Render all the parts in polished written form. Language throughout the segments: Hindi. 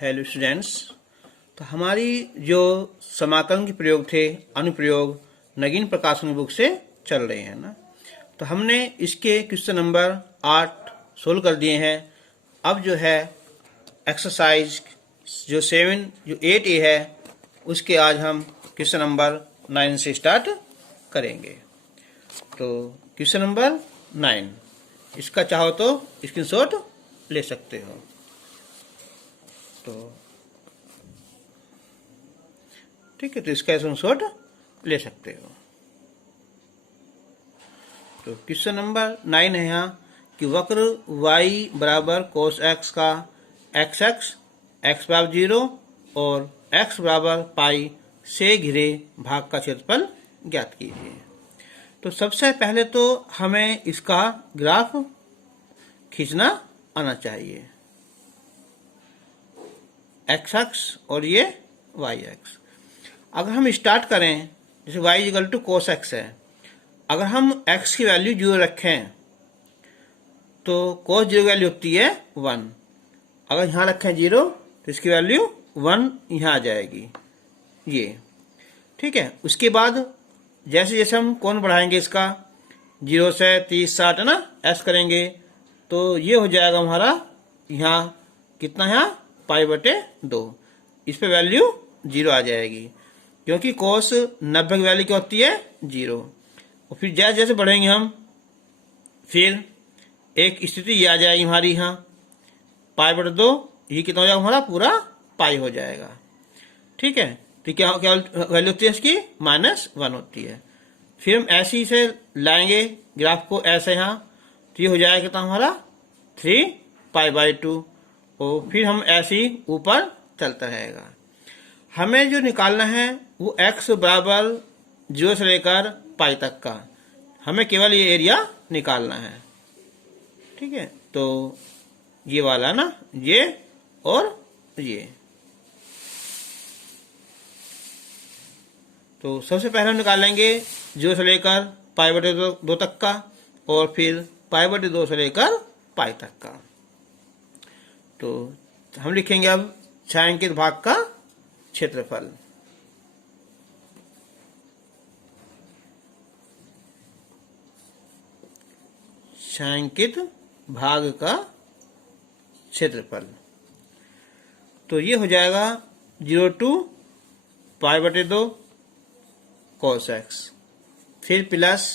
Hello students. तो हमारी जो समाकलन के प्रयोग थे अनुप्रयोग नगीन प्रकाशन बुक से चल रहे हैं ना, तो हमने इसके क्वेश्चन नंबर 8 सोल्व कर दिए हैं। अब जो है एक्सरसाइज जो 8A है उसके आज हम क्वेश्चन नंबर 9 से स्टार्ट करेंगे। तो क्वेश्चन नंबर 9 इसका चाहो तो स्क्रीनशॉट ले सकते हो। तो ठीक है, तो इसका स्क्रीनशॉट ले सकते हो। तो क्वेश्चन नंबर 9 है यहाँ कि वक्र y बराबर cos x का x बराबर 0 और x बराबर पाई से घिरे भाग का क्षेत्रफल ज्ञात कीजिए। तो सबसे पहले तो हमें इसका ग्राफ खींचना आना चाहिए, एक्स अक्ष और ये वाई अक्ष। अगर हम स्टार्ट करें जैसे y equal to cos x है, अगर हम x की वैल्यू 0 रखें तो कोस 0 की वैल्यू होती है 1। अगर यहाँ रखें 0 तो इसकी वैल्यू 1 यहाँ आ जाएगी ये, ठीक है। उसके बाद जैसे जैसे हम कोण बढ़ाएंगे इसका 0 से 30 60 है ना, ऐसा करेंगे तो ये हो जाएगा हमारा यहाँ कितना, यहाँ π/2। इस पे वैल्यू 0 आ जाएगी क्योंकि कोस 90 की वैल्यू क्या होती है 0। और फिर जैसे जैसे बढ़ेंगे हम फिर एक स्थिति ये आ जाएगी हमारी, यहाँ π/2 ये कितना हो जाएगा हमारा पूरा पाई हो जाएगा, ठीक है। तो क्या क्या वैल्यू होती है इसकी -1 होती है। फिर हम ऐसे ही से लाएंगे ग्राफ को ऐसे यहाँ, तो ये हो जाएगा कितना हमारा 3π/2 और फिर हम ऐसे ही ऊपर चलता रहेगा। हमें जो निकालना है वो x बराबर 0 से लेकर पाई तक का, हमें केवल ये एरिया निकालना है, ठीक है। तो ये वाला ना, ये और ये। तो सबसे पहले हम निकालेंगे 0 से लेकर π/2 तक का और फिर π/2 से लेकर पाई तक का। तो हम लिखेंगे अब छायांकित भाग का क्षेत्रफल। छायांकित भाग का क्षेत्रफल तो ये हो जाएगा 0 to π/2 cos x, फिर प्लस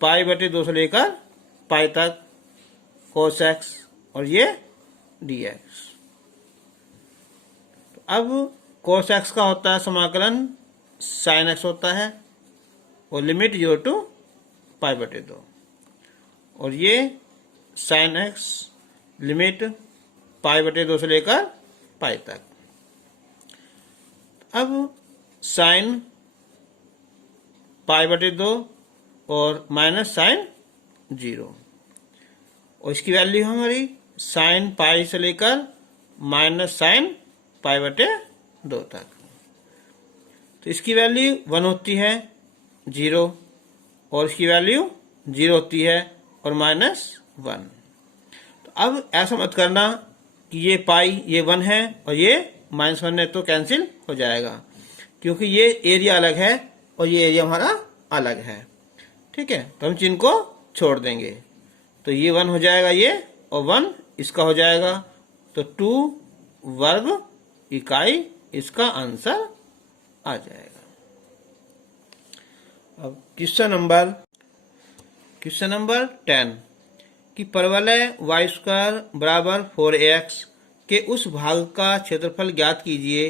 π/2 से लेकर पाई तक cos x और ये dx। तो अब cos x का होता है समाकलन sin x होता है और लिमिट 0 to π/2 और ये sin x लिमिट π/2 से लेकर पाई तक। अब sin π/2 और माइनस sin 0 और इसकी वैल्यू हमारी sin पाई से लेकर माइनस sin π/2 तक। तो इसकी वैल्यू 1 होती है 0 और इसकी वैल्यू 0 होती है और -1। तो अब ऐसा मत करना कि ये पाई ये 1 है और ये -1 है तो कैंसिल हो जाएगा, क्योंकि ये एरिया अलग है और ये एरिया हमारा अलग है, ठीक है। तो हम चिन्ह को छोड़ देंगे, तो ये 1 हो जाएगा ये और 1 इसका हो जाएगा, तो 2 वर्ग इकाई इसका आंसर आ जाएगा। अब क्वेश्चन नंबर 10 कि परवलय y² बराबर 4ax के उस भाग का क्षेत्रफल ज्ञात कीजिए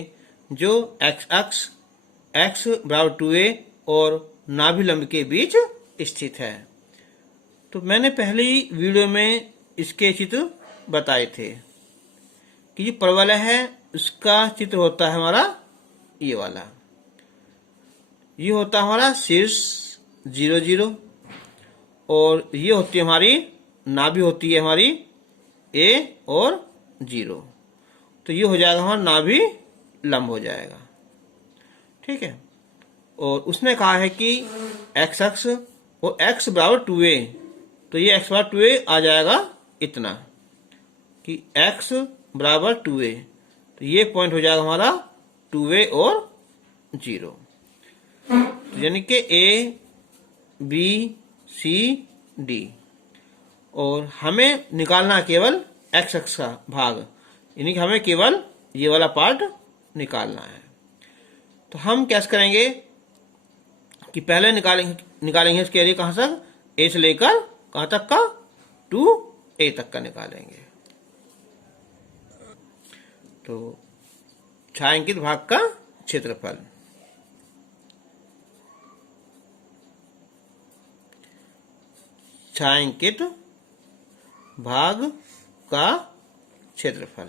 जो x अक्ष x बराबर 2a और नाभिलंब के बीच स्थित है। तो मैंने पहली वीडियो में इसके चित्र बताए थे कि जो परवलय है उसका चित्र होता है हमारा ये वाला, ये होता है हमारा शीर्ष 0 0 और ये होती है हमारी नाभि होती है हमारी a और 0। तो ये हो जाएगा हमारा नाभि लंब हो जाएगा, ठीक है। और उसने कहा है कि x अक्ष और x बराबर 2a, तो ये x बराबर 2a आ जाएगा इतना कि x बराबर 2a, तो ये पॉइंट हो जाएगा हमारा 2a और 0। तो यानी कि a, b, c, d, और हमें निकालना है केवल x अक्ष का भाग, यानी कि हमें केवल ये वाला पार्ट निकालना है। तो हम कैसे करेंगे कि पहले निकालेंगे इसके एरिया कहाँ तक, a से लेकर कहाँ तक का, 2a तक का निकालेंगे। तो छायांकित भाग का क्षेत्रफल, छायांकित भाग का क्षेत्रफल,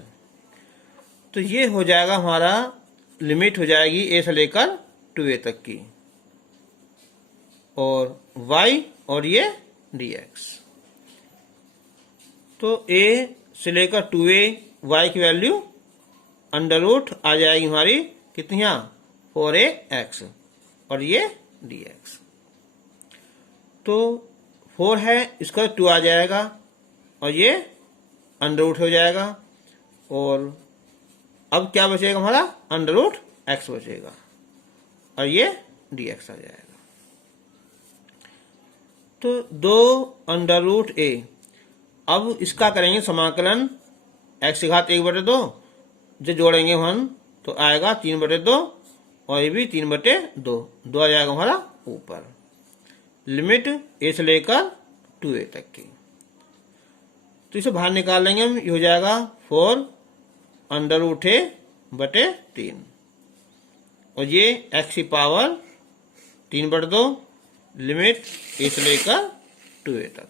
तो ये हो जाएगा हमारा, लिमिट हो जाएगी a से लेकर 2a तक की, और y और ये dx। तो a से लेकर 2a, y की वैल्यू अंडर रूट आ जाएगी हमारी कितनी, 4ax, और ये dx। तो 4 है, इसका 2 आ जाएगा, और ये अंडर रूट हो जाएगा, और अब क्या बचेगा हमारा, अंडर रूट x बचेगा, और ये dx आ जाएगा। तो 2 अंडर रूट a, अब इसका करेंगे समाकलन, x की घात 1/2, जो जोड़ेंगे हम तो आएगा 3/2, और ये भी 3/2, 2 आ जाएगा हमारा ऊपर। लिमिट a से लेकर 2a तक की, तो इसे बाहर निकाल लेंगे हम, ये हो जाएगा 4 अंडर रूट a/3, और ये x की पावर 3/2, लिमिट a से लेकर 2a तक।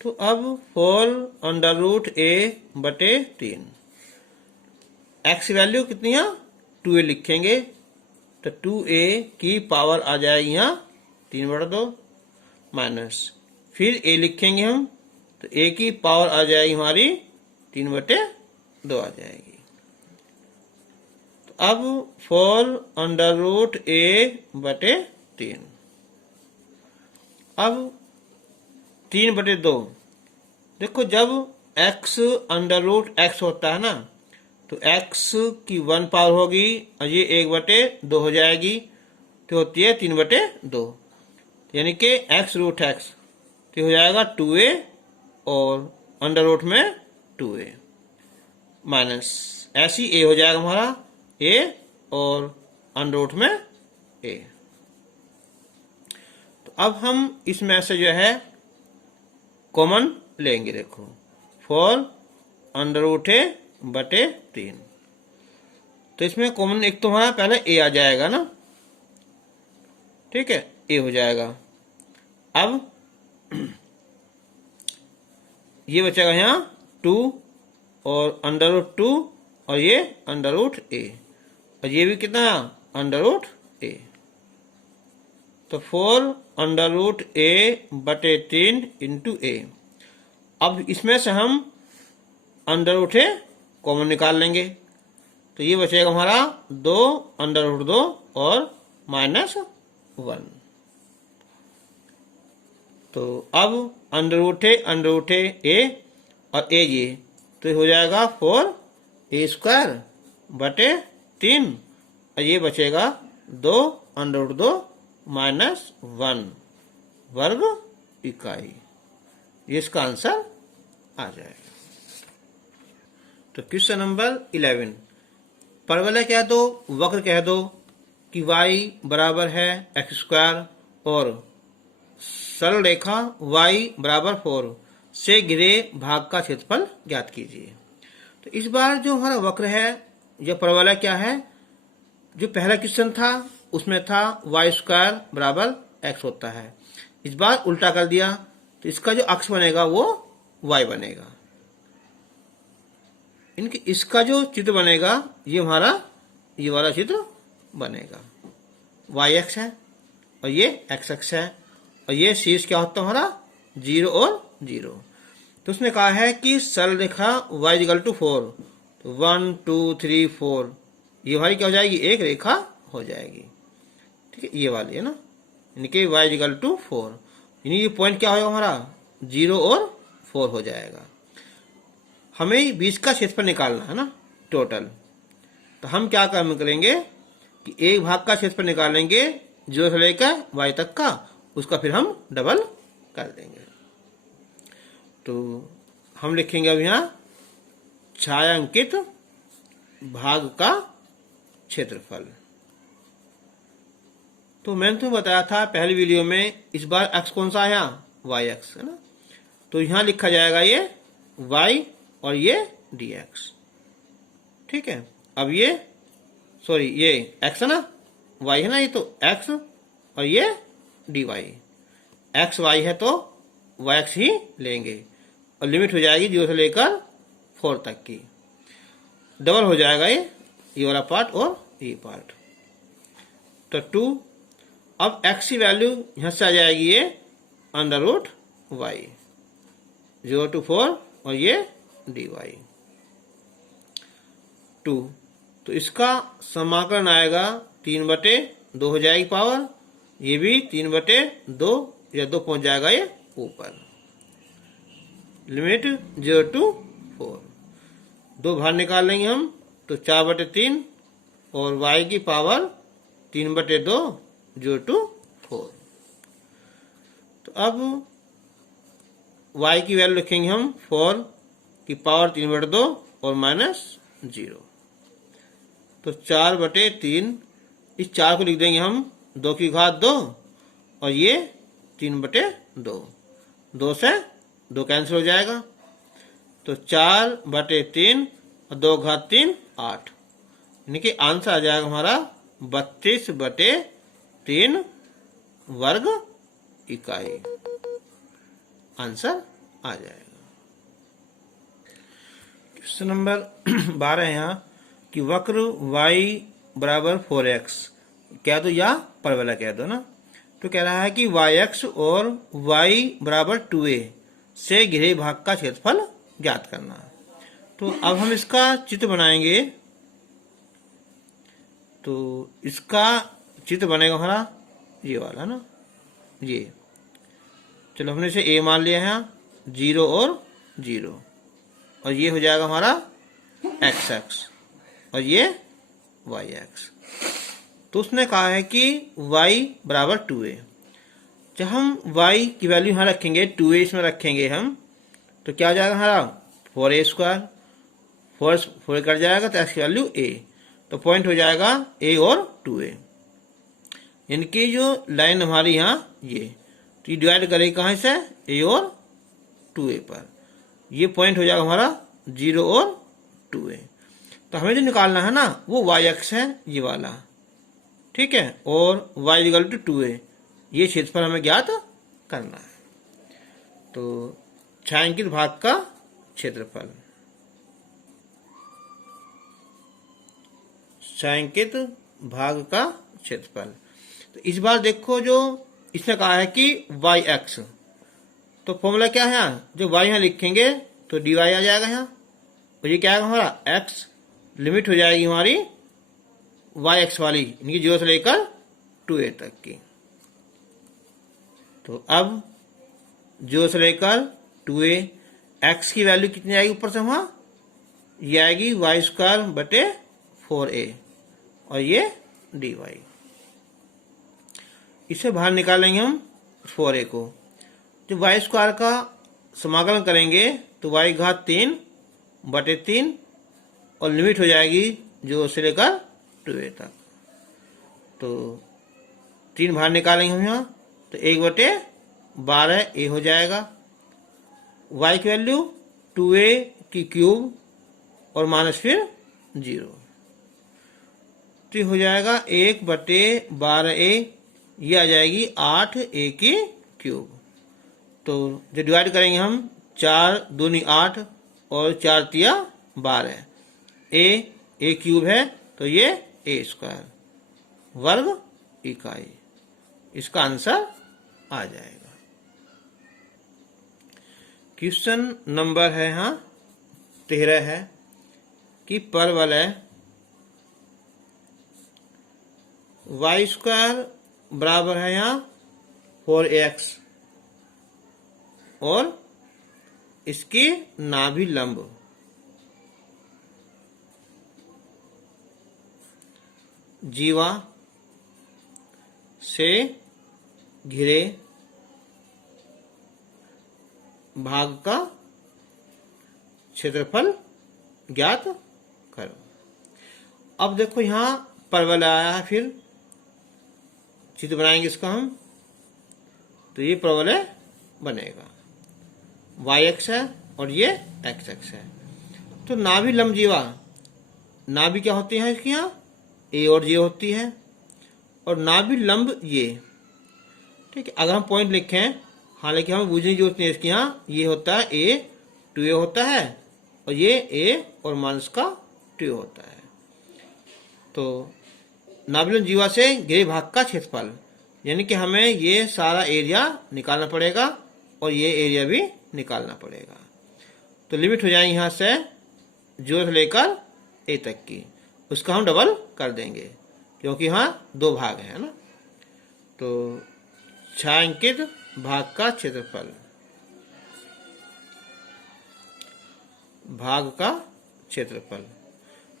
तो अब 4 अंडर रूट a/3, x की वैल्यू कितनी है, 2a लिखेंगे, तो 2a की पावर आ जाएगी यहाँ 3/2, माइनस, फिर a लिखेंगे हम, तो a की पावर आ जाएगी हमारी 3/2 आ जाएगी। तो अब 4 अंडर रूट a/3, अब 3/2, देखो जब x अंडर रूट x होता है ना, तो x की 1 पावर होगी, और ये 1/2 हो जाएगी, तो होती है 3/2, यानी कि x रूट x, तो हो जाएगा 2a, और अंडर रूट में 2a, माइनस ऐसी a हो जाएगा हमारा a, और अंडर रूट में a। तो अब हम इसमें से जो है कॉमन लेंगे, देखो 4 अंडर रूट a/3, तो इसमें कॉमन एक तो हमारा पहले a आ जाएगा ना, ठीक है, a हो जाएगा। अब ये बचेगा यहाँ 2, और अंडर रूट 2, और ये अंडर रूट a, और ये भी कितना, अंडर रूट a। तो 4 under root a/3 into a। अब इसमें से हम अंडर रूट a कॉमन निकाल लेंगे, तो ये बचेगा हमारा 2 अंडर रूट 2 और -1। तो अब अंडर रूट a और a ये, तो हो जाएगा 4a²/3, और ये बचेगा 2 अंडर रूट 2 -1 वर्ग इकाई, ये इसका आंसर आ जाएगा। तो क्वेश्चन नंबर 11, परवलय कह दो, वक्र कह दो कि y बराबर है x² और सरल रेखा y बराबर 4 से घिरे भाग का क्षेत्रफल ज्ञात कीजिए। तो इस बार जो हमारा वक्र है, यह परवलय क्या है, जो पहला क्वेश्चन था उसमें था y² बराबर x होता है, इस बार उल्टा कर दिया, तो इसका जो अक्ष बनेगा वो y बनेगा, इनके इसका जो चित्र बनेगा ये हमारा ये वाला चित्र बनेगा, y अक्ष है और ये x अक्ष है, और ये शीर्ष क्या होता है हमारा 0 और 0। तो उसने कहा है कि सरल रेखा y = 4, तो 1 2 3 4, ये हमारी क्या हो जाएगी, एक रेखा हो जाएगी, ठीक है, ये वाली है ना, इनके y = 4, यानी ये पॉइंट क्या होगा हमारा 0 और 4 हो जाएगा। हमें 20 का क्षेत्रफल निकालना है ना टोटल। तो हम क्या काम करेंगे कि एक भाग का क्षेत्रफल निकालेंगे 0 से लेकर y तक का, उसका फिर हम डबल कर देंगे। तो हम लिखेंगे अब यहाँ छायांकित भाग का क्षेत्रफल। तो मैंने तुम्हें बताया था पहली वीडियो में, इस बार x कौन सा है यहाँ, yx है ना। तो यहाँ लिखा जाएगा ये y और ये dx, ठीक है। अब ये सॉरी ये x है ना, y है ना, ये तो x और ये dy, x y है तो yx ही लेंगे और लिमिट हो जाएगी 0 से लेकर 4 तक की, डबल हो जाएगा ये वाला पार्ट और ये पार्ट। तो 2, अब x की वैल्यू यहाँ से आ जाएगी ये अंडर रूट y, 0 to 4 और ये dy 2। तो इसका समाकलन आएगा 3/2 हो जाएगी पावर, ये भी 3/2 या 2 पहुंच जाएगा ये ऊपर, लिमिट 0 to 4। 2 बाहर निकाल लेंगे हम तो 4/3 और y की पावर 3/2 0 to 4। तो अब y की वैल्यू लिखेंगे हम 4 की पावर 3/2 और -0। तो 4/3, इस 4 को लिख देंगे हम 2 की घात 2 और ये 3/2, 2 से 2 कैंसिल हो जाएगा। तो 4/3 और 2 घात 3 8, यानी कि आंसर आ जाएगा हमारा 32/3 वर्ग इकाई, आंसर आ जाएगा। क्वेश्चन नंबर 12 है यहाँ कि वक्र y बराबर 4x कह दो या परवलय कह दो ना। तो कह रहा है कि yx और y बराबर 2a से घिरे भाग का क्षेत्रफल ज्ञात करना है। तो अब हम इसका चित्र बनाएंगे। तो इसका चित्र बनेगा हमारा ये वाला ना, ये चलो हमने इसे a मान लिया है, 0 और 0, और ये हो जाएगा हमारा x और ये yx। तो उसने कहा है कि y बराबर 2a। जब हम y की वैल्यू यहाँ रखेंगे 2a इसमें रखेंगे हम, तो क्या हो जाएगा हमारा 4a², 4 कट जाएगा तो x की वैल्यू a, तो पॉइंट हो जाएगा a और 2a। इनकी जो लाइन हमारी यहाँ ये, तो ये डिवाइड करेगी कहाँ से, a और 2a पर, ये पॉइंट हो जाएगा हमारा 0 और 2a। तो हमें जो निकालना है ना वो yx है ये वाला, ठीक है, और y इक्वल टू 2a, ये क्षेत्रफल हमें ज्ञात करना है। तो छायांकित भाग का क्षेत्रफल, छायांकित भाग का क्षेत्रफल। तो इस बार देखो जो इसने कहा है कि yx, तो फॉर्मूला क्या है यहाँ, जो y यहाँ लिखेंगे तो dy आ जाएगा यहाँ, और ये क्या है हमारा x, लिमिट हो जाएगी हमारी yx वाली, इनकी 0 से लेकर 2a तक की। तो अब 0 से लेकर 2a, x की वैल्यू कितनी आएगी ऊपर से वहाँ, ये आएगी y²/4a और ये dy। इसे बाहर निकालेंगे हम 4a को। जब y² का समाकलन करेंगे तो y घात 3/3 और लिमिट हो जाएगी 0 से लेकर 2a तक। तो 3 बाहर निकालेंगे हम यहाँ, तो 1/12a हो जाएगा। y की वैल्यू 2a की क्यूब और माइनस फिर 0, तो हो जाएगा 1/12a, ये आ जाएगी 8a की क्यूब। तो जो डिवाइड करेंगे हम 4 दूनी 8 और 4 तिया 12, a क्यूब है तो ये a² वर्ग इकाई, इसका आंसर आ जाएगा। क्वेश्चन नंबर है यहाँ 13 है कि परवलय y² बराबर है यहाँ 4ax और इसकी नाभि लंब जीवा से घिरे भाग का क्षेत्रफल ज्ञात करो। अब देखो यहां परवलय आया है, फिर चित्र बनाएंगे इसका हम, तो ये परवलय बनेगा। वाई एक्स है और ये एक्स एक्स है। तो नाभि लंब जीवा, नाभि क्या होती है इसकी, यहाँ ए और जे होती है, और नाभि लंब ये। ठीक है, अगर हम पॉइंट लिखें, हालांकि हमें बूझने की जरूरत नहीं है इसकी, यहाँ ये होता है ए, 2a होता है, और ये a और माइनस का 2 होता है। तो नाभि लंब जीवा से घिरे भाग का क्षेत्रफल, यानी कि हमें ये सारा एरिया निकालना पड़ेगा और ये एरिया भी निकालना पड़ेगा। तो लिमिट हो जाएगी यहाँ से 0 से लेकर a तक की, उसका हम डबल कर देंगे क्योंकि यहाँ 2 भाग है ना। तो छायांकित भाग का क्षेत्रफल, भाग का क्षेत्रफल,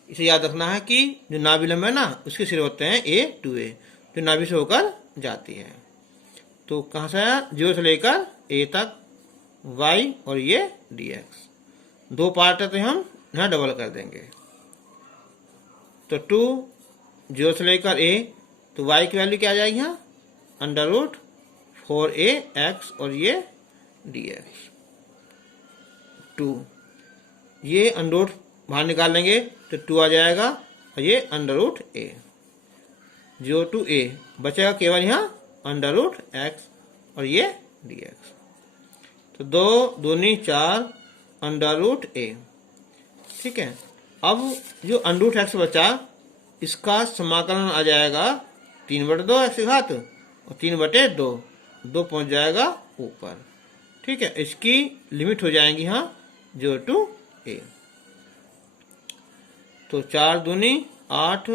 इसे याद रखना है कि जो नाभि लंब है ना उसके सिरे होते हैं a 2a, जो नाभि से होकर जाती है। तो कहाँ से आया, 0 से लेकर a तक y और ये dx, 2 पार्ट है तो हम यहाँ डबल कर देंगे। तो 2 0 से लेकर a, तो y की वैल्यू क्या आ जाएगी यहाँ, √4ax और ये dx। 2 ये अंडर बाहर निकाल लेंगे तो 2 आ जाएगा, और ये √a, 0 to a बचेगा केवल यहाँ √x और ये dx। तो 2 दूनी 4 √a। ठीक है, अब जो √x बचा इसका समाकलन आ जाएगा 3/2 x घात और 3/2, 2 पहुंच जाएगा ऊपर। ठीक है, इसकी लिमिट हो जाएंगी यहाँ 0 to a। तो 4 दूनी 8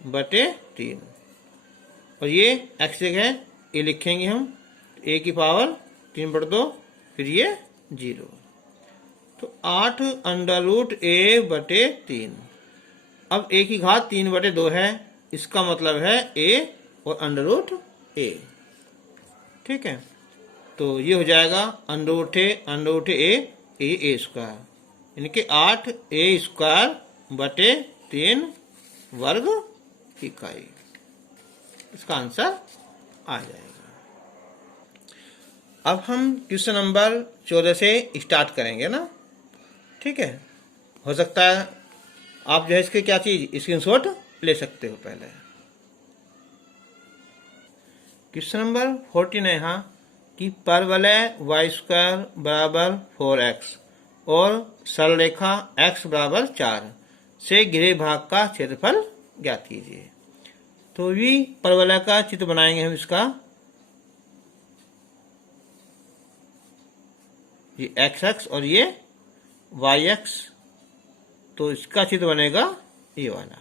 √a/3, और ये x जगह a लिखेंगे हम, a की पावर 3/2, फिर ये 0। तो 8 √a/3। अब a की घात 3/2 है, इसका मतलब है a और √a। ठीक है, तो ये हो जाएगा √a a², यानी कि 8a²/3 वर्ग इकाई, इसका आंसर आ जाएगा। अब हम क्वेश्चन नंबर 14 से स्टार्ट करेंगे ना। ठीक है, हो सकता है आप जो है इसके क्या चीज स्क्रीनशॉट ले सकते हो। पहले क्वेश्चन नंबर 14 है यहाँ कि परवलय y² बराबर 4x और सरल रेखा x बराबर 4 से घिरे भाग का क्षेत्रफल ज्ञात कीजिए। तो भी परवलय का चित्र बनाएंगे हम इसका, ये x और ये y, तो इसका चित्र बनेगा ये वाला।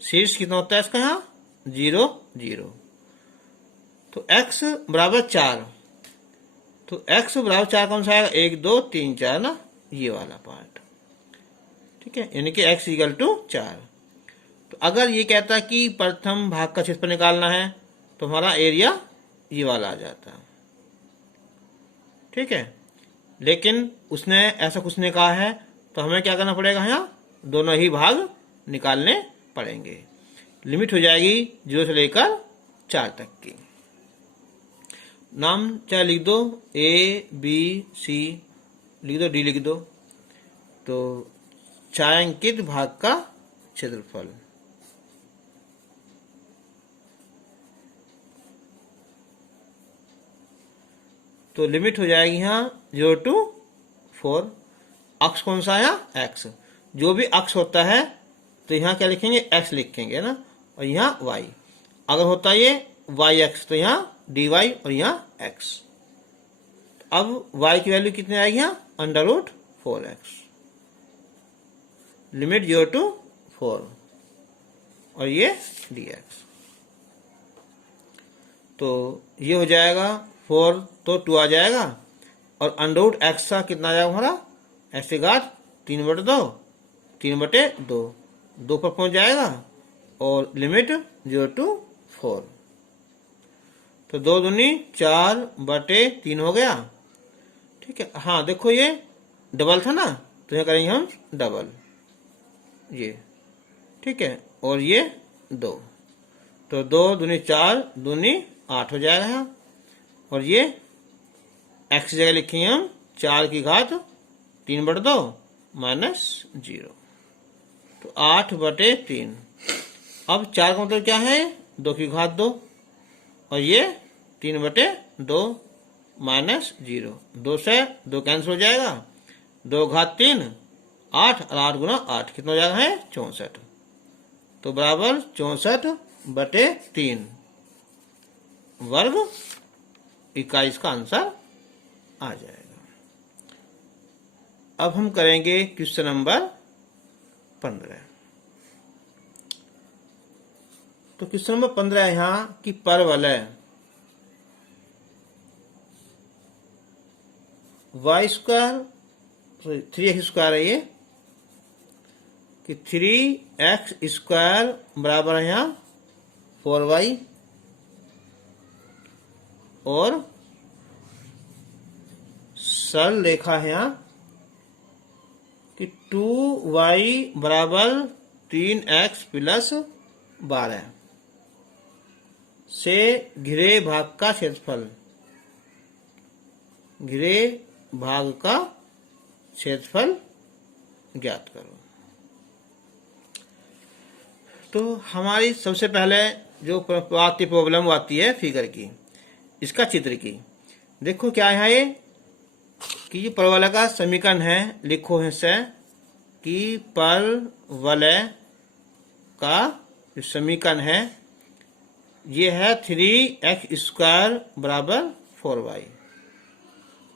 शीर्ष कितना होता है इसका, यहाँ 0 0। तो x बराबर 4, तो x बराबर 4 कौन सा आएगा, 1 2 3 4 ना, ये वाला पार्ट। ठीक है, यानी कि x = 4। तो अगर ये कहता है कि प्रथम भाग का क्षेत्रफल निकालना है तो हमारा एरिया ये वाला आ जाता। ठीक है, लेकिन उसने ऐसा कुछ नहीं कहा है, तो हमें क्या करना पड़ेगा, यहाँ दोनों ही भाग निकालने पड़ेंगे। लिमिट हो जाएगी 0 से लेकर 4 तक की। नाम चाहे लिख दो, A B C लिख दो, D लिख दो। तो छायांकित भाग का क्षेत्रफल, तो लिमिट हो जाएगी यहाँ 0 to 4। अक्ष कौन सा है, x। जो भी अक्ष होता है तो यहाँ क्या लिखेंगे, x लिखेंगे ना, और यहाँ y। अगर होता है ये yx तो यहाँ dy और यहाँ x। अब y की वैल्यू कितनी आएगी, यहाँ √4x। लिमिट 0 to 4 और ये dx। तो ये हो जाएगा 4 तो 2 आ जाएगा, और √x का कितना आ जाएगा हमारा, x की घात 3/2, 3/2, 2 पर पहुंच जाएगा और लिमिट 0 to 4। तो 2 दूनी 4/3 हो गया। ठीक है, हाँ देखो ये डबल था ना, तो यह करेंगे हम डबल ये। ठीक है, और ये 2, तो 2 दूनी 4 दूनी 8 हो जाएगा यहाँ। और ये x की जगह लिखेंगे हम 4 की घात 3/2 -0, तो 8/3। अब 4 का मतलब क्या है, 2 की घात 2, और ये 3/2 -0। 2 से 2 कैंसिल हो जाएगा, 2 घात 3 8, और 8 गुना 8 कितना हो जाएगा है 64। तो बराबर 64/3 वर्ग इकाई का आंसर आ जाएगा। अब हम करेंगे क्वेश्चन नंबर 15। तो क्वेश्चन नंबर 15 यहाँ की परवलय y² 3x² है ये, कि 3x² बराबर है यहाँ 4y, और सरल रेखा है यहाँ कि 2y बराबर 3x + 12 से घिरे भाग का क्षेत्रफल, घिरे भाग का क्षेत्रफल ज्ञात करो। तो हमारी सबसे पहले जो प्रॉब्लम आती है फिगर की, इसका चित्र की। देखो क्या है ये कि ये परवलय का समीकरण है, लिखो है से कि परवलय का जो समीकरण है ये है 3x² बराबर 4y,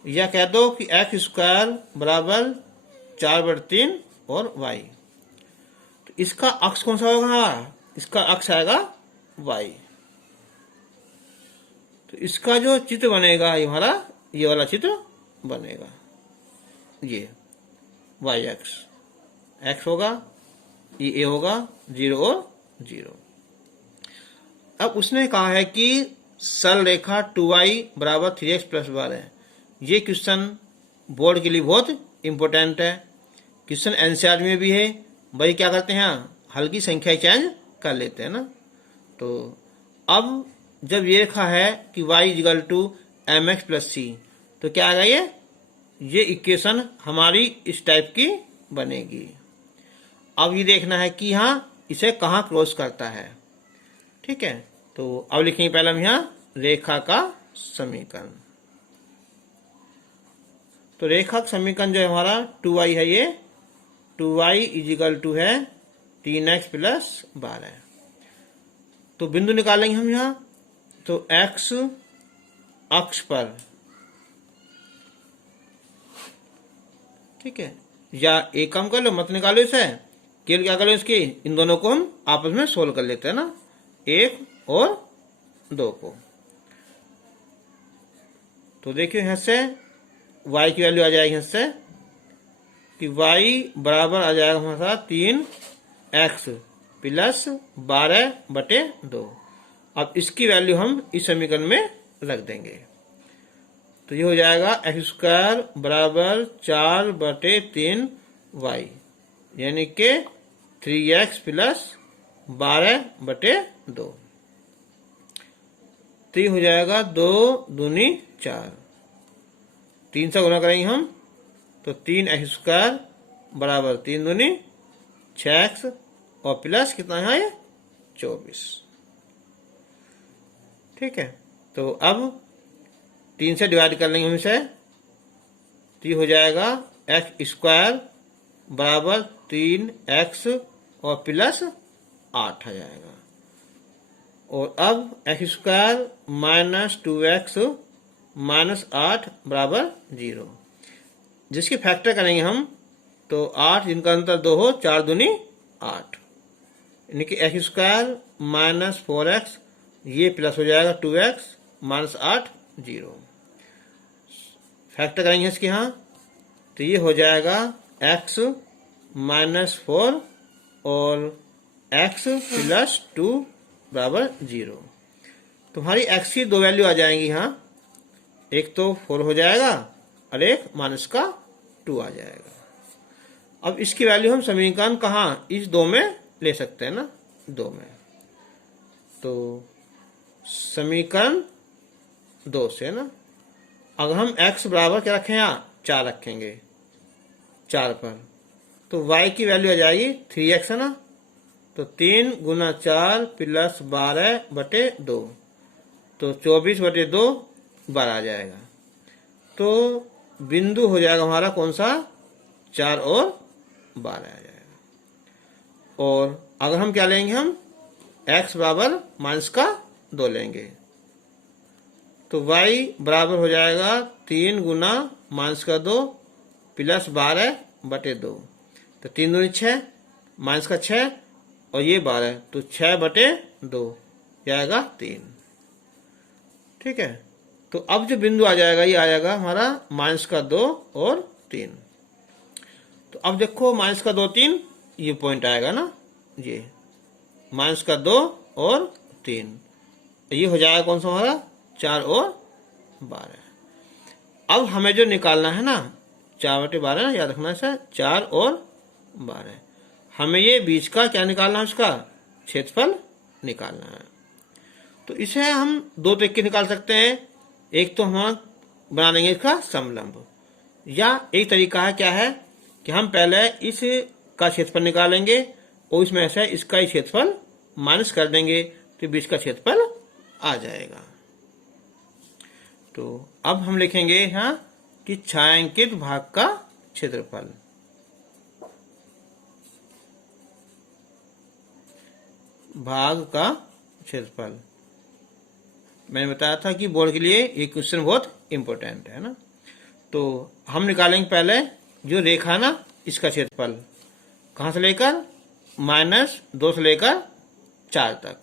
या कह दो कि x² बराबर 4/3 और y। तो इसका अक्ष कौन सा होगा, इसका अक्ष आएगा y। तो इसका जो चित्र बनेगा ये हमारा ये वाला चित्र बनेगा, ये y अक्ष, x होगा, ये a होगा 0 और 0। अब उसने कहा है कि सरल रेखा 2y बराबर 3x + 12 है। ये क्वेश्चन बोर्ड के लिए बहुत इंपॉर्टेंट है, क्वेश्चन एनसीईआरटी में भी है। भाई क्या करते हैं, हल्की संख्या चेंज कर लेते हैं ना। तो अब जब ये रेखा है कि y = mx + c, तो क्या आएगा ये इक्वेशन हमारी इस टाइप की बनेगी। अब ये देखना है कि यहाँ इसे कहाँ क्रॉस करता है। ठीक है, तो अब लिखेंगे पहले हम यहाँ रेखा का समीकरण। तो रेखा का समीकरण जो है हमारा 2y है, ये 2y = है 3x + 12। तो बिंदु निकालेंगे हम यहाँ, तो x अक्ष पर, ठीक है, या एक काम कर लो, मत निकालो इसे, केवल क्या करो इसकी, इन दोनों को हम आपस में सोल्व कर लेते हैं ना, 1 और 2 को। तो देखिए यहाँ से y की वैल्यू आ जाएगी यहाँ से कि y बराबर आ जाएगा हमारा 3x + 12/2। अब इसकी वैल्यू हम इस समीकरण में रख देंगे, तो ये हो जाएगा x² बराबर 4/3y, यानी कि 3x + 12/2। तो ये हो जाएगा 2 दूनी 4, 3 से गुना करेंगे हम, तो 3x² बराबर 3 दूनी 6x, और प्लस कितना है ये 24। ठीक है, तो अब 3 से डिवाइड कर लेंगे हम इसे, तो ये हो जाएगा x² बराबर 3x और प्लस 8 आ जाएगा। और अब x² - 2x - 8 बराबर 0, जिसकी फैक्टर करेंगे हम, तो 8 इनका अंतर 2 हो, 4 दूनी 8, यानी कि x² - 4x, ये प्लस हो जाएगा 2x - 8 0। फैक्टर करेंगे इसके यहाँ, तो ये हो जाएगा x - 4 और x प्लस 2 बराबर 0। तुम्हारी x की दो वैल्यू आ जाएंगी यहाँ, एक तो 4 हो जाएगा और एक -2 आ जाएगा। अब इसकी वैल्यू हम समीकरण कहाँ, इस दो में ले सकते हैं ना, दो में। तो समीकरण 2 से ना, अगर हम x बराबर क्या रखें, यहाँ 4 रखेंगे 4 पर, तो y की वैल्यू आ जाएगी 3x है ना। तो 3 गुना 4 प्लस 12/2, तो 24/2 12 आ जाएगा। तो बिंदु हो जाएगा हमारा कौन सा, 4 और 12 आ जाएगा। और अगर हम क्या लेंगे, हम x बराबर -2 लेंगे, तो y बराबर हो जाएगा 3 गुना -2 प्लस 12/2, तो 3 दूनी 6, -6 और ये 12, तो 6/2 जाएगा 3। ठीक है, तो अब जो बिंदु आ जाएगा ये आ जाएगा हमारा -2 और 3। तो अब देखो -2 3 ये पॉइंट आएगा ना, ये -2 और 3, ये हो जाएगा कौन सा हमारा 4 और 12। अब हमें जो निकालना है ना 4/12 ना, याद रखना है 4 और 12, हमें ये बीच का क्या निकालना है, उसका क्षेत्रफल निकालना है। तो इसे हम दो तरीके निकाल सकते हैं, एक तो हम बना देंगे इसका समलंब, या एक तरीका है क्या है कि हम पहले इस का क्षेत्रफल निकालेंगे और इसमें से इसका ही क्षेत्रफल माइनस कर देंगे, तो बीच का क्षेत्रफल आ जाएगा। तो अब हम लिखेंगे यहाँ कि छायांकित भाग का क्षेत्रफल, भाग का क्षेत्रफल। मैंने बताया था कि बोर्ड के लिए ये क्वेश्चन बहुत इंपॉर्टेंट है ना। तो हम निकालेंगे पहले जो रेखा ना, इसका क्षेत्रफल कहाँ से लेकर, -2 से लेकर 4 तक।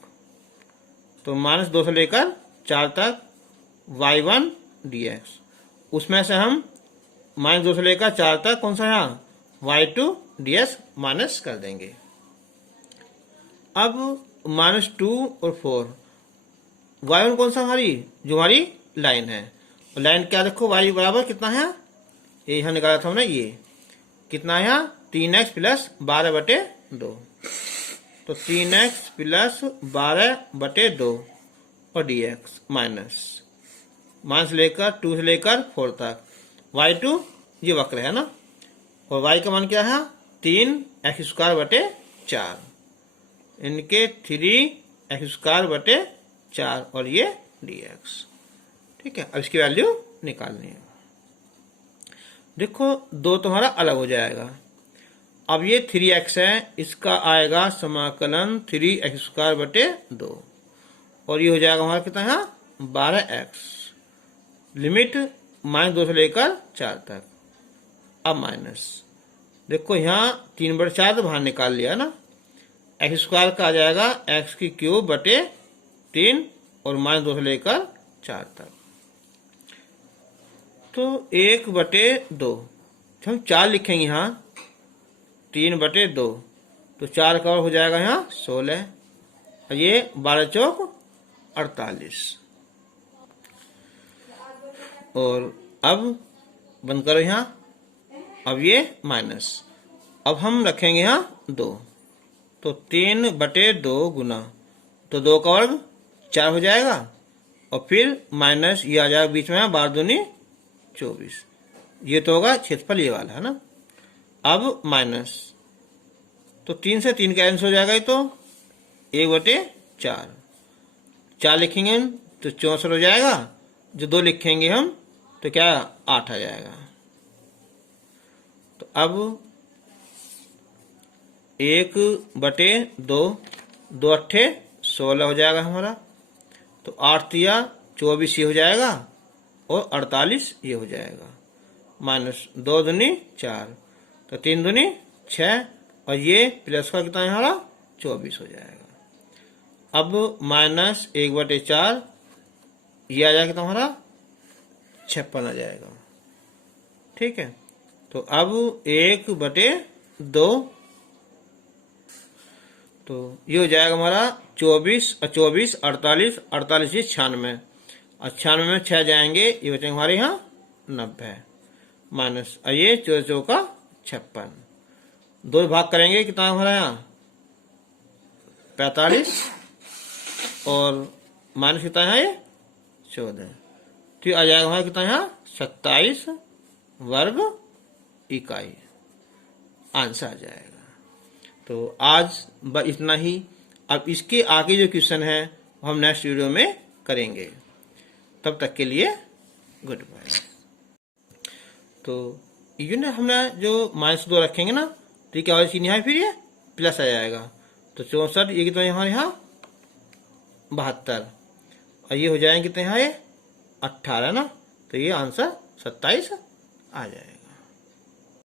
तो -2 से लेकर 4 तक y1 dx, उसमें से हम -2 से लेकर 4 तक कौन सा यहाँ y2 ds माइनस कर देंगे। अब -2 और 4, y1 कौन सा हमारी, जो हमारी लाइन है, और लाइन क्या देखो y बराबर कितना है, ये यहाँ निकाला था हमने, ये कितना है यहाँ 3x प्लस 12/2, तो 3x प्लस 12/2 और dx माइनस लेकर 2 से लेकर 4 तक, y2 ये वक्र है ना, और y का मान क्या है 3x²/4, इनके 3x²/4 और ये dx। ठीक है, अब इसकी वैल्यू निकालनी है। देखो दो तुम्हारा अलग हो जाएगा। अब ये 3x है, इसका आएगा समाकलन 3x²/2, और ये हो जाएगा हमारा कितना है 12x, लिमिट -2 से लेकर 4 तक। अब माइनस, देखो यहाँ 3/4 तो बाहर निकाल लिया ना, x² का आ जाएगा x³ और -2 से लेकर 4 तक, तो 1/2, हम 4 लिखेंगे यहाँ 3/2, तो 4 का हो जाएगा यहाँ 16, और ये 12 चौक 48। और अब बंद करो यहाँ, अब ये माइनस, अब हम रखेंगे यहाँ 2, तो 3/2 गुना, तो 2 का वर्ग 4 हो जाएगा, और फिर माइनस ये आ जाएगा बीच में 12 दूनी 24, ये तो होगा क्षेत्रफल ये वाला है ना। अब माइनस, तो 3 से 3 कैंसिल हो जाएगा, ये तो 1/4, 4 लिखेंगे तो 64 हो जाएगा, जो 2 लिखेंगे हम तो क्या 8 आ जाएगा। तो अब 1/2, 2 8 16 हो जाएगा हमारा, तो 8 तिया 24 ये हो जाएगा, और 48 ये हो जाएगा, माइनस 2 दूनी 4, तो 3 दूनी 6, और ये प्लस का कितना है हमारा 24 हो जाएगा। अब -1/4, ये आ जाएगा तुम्हारा 56 आ जाएगा। ठीक है, तो अब 1/2 तो ये हो जाएगा हमारा 24 और 24 48 48 से 96 और 96 में 6 जाएंगे, ये बचेंगे हमारे यहाँ 90 माइनस, और ये 4 चौका 56, 2 भाग करेंगे कितना हमारे यहाँ 45 और माइनस कितना है ये 14, तो आ जाएगा हमारा कितना यहाँ 27 वर्ग इकाई आंसर आ जाएगा। तो आज बस इतना ही। अब इसके आगे जो क्वेश्चन है हम नेक्स्ट वीडियो में करेंगे। तब तक के लिए गुड बाय। तो ये ना हमने जो -2 रखेंगे ना, तो क्या होगा यहाँ फिर ये प्लस आ जाएगा, तो 64 ये कितना हमारे यहाँ 72 और ये हो जाएंगे कितने यहाँ ये 18 ना, तो ये आंसर 27 आ जाएगा।